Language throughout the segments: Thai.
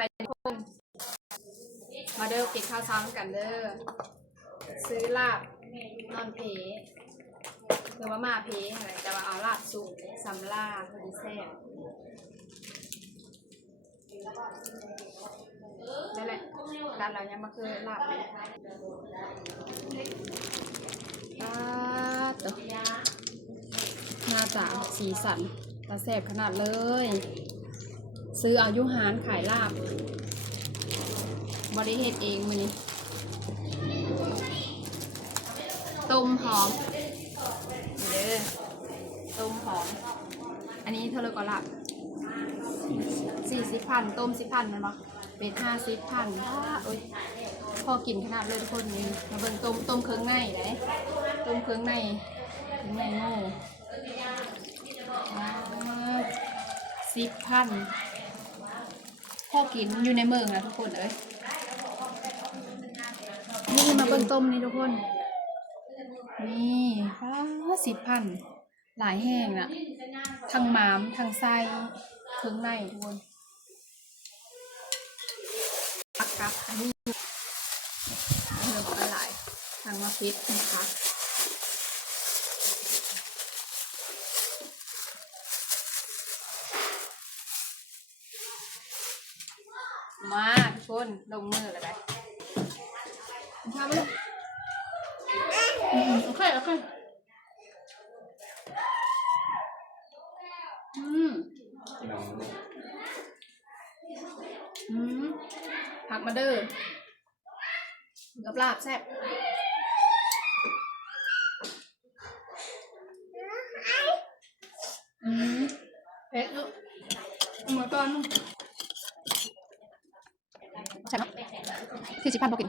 บายทุกคนมาเด้อกินข้าวเช้ากันเด้อซื้อลาบนอนเพหรือว่ามาเพอะไรแต่ว่าเอาลาบสุกสำลาพอดีแซ่บนั่นแหละร้านเรายังมาคือลาบเลยตัวหน้าตาสีสันตาแซ่บขนาดเลยซื้อเอายุหารขายลาบบริเฮ็ดเองมื้อนี้ต้มหอมเด้อต้มหอมอันนี้เท่าไรก็ลาบ40,000ต้ม10,000มันบ่เป็น50,000โอ้ยพอกินขนาดเลยทุกคนนี่มาเบิ่งต้มเครื่องในได้ต้มเครื่องในโง่10,000พอกินอยู่ในเมืองนะทุกคนเอ้ยนี่มาเบิ่งต้มนี่ทุกคนนี่10,000หลายแห้งนะทั้งหมามทั้งไส้เครื่องในทุกคนปักกับอันนี้เพิ่มอะไรทางมาฟิตนะคะมาทุกคนลงมือเลยได้ทำไปเลยโอเคผักมาเด้อกับลาบแซ่บเผ็ดลูกเหมือนกันใช่ไหม40,000พอกิน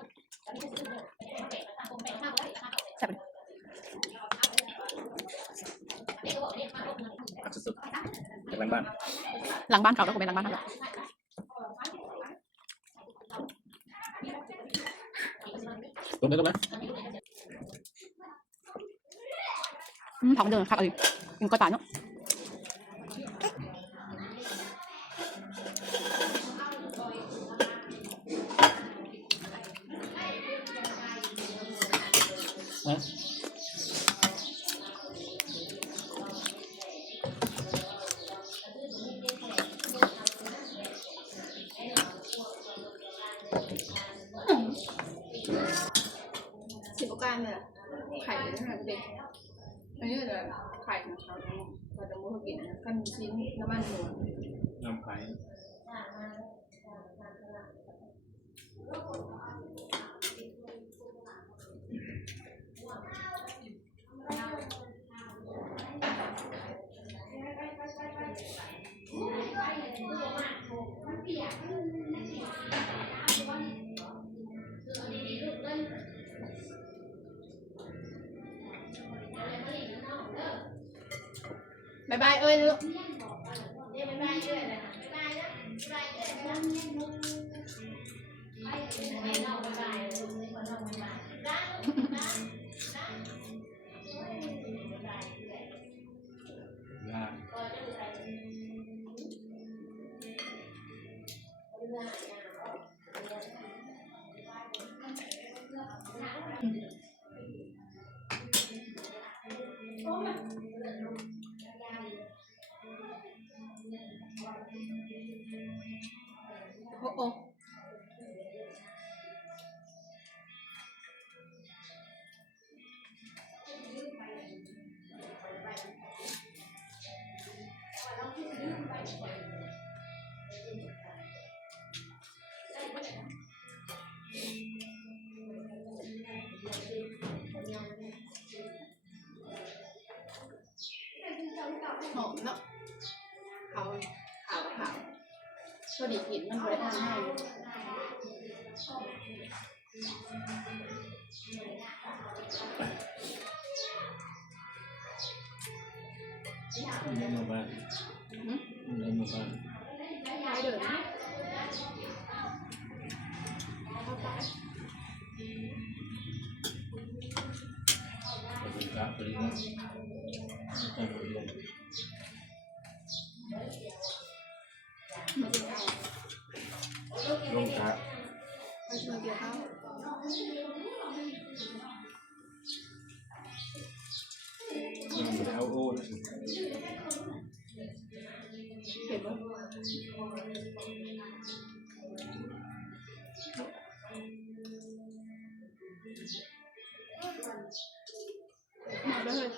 แซ่บสุดๆจากหลังบ้านเขาแล้วก็เป็นหลังบ้านเขาต้มได้ไหมผักมันเดินผักอะไรกินก้อยป่าเนาะสิบประการเนี่ยไข่เนี่ยเด็กอันนี้เลยไข่ของเขาเราจะมุ่งกินกันชิ้นน้ำมันหมูน้ำไข่บายบายเอ้ยลูกโอ้หอมเนาะขาวก็ดีกินมันบริการให้เล่นมาบ้านเล่นมาบ้านได้เดินครับไปเลยมาดู มาเกี่ยวข้าวมันเอาโอ้นะ เห็นปะมาได้เลย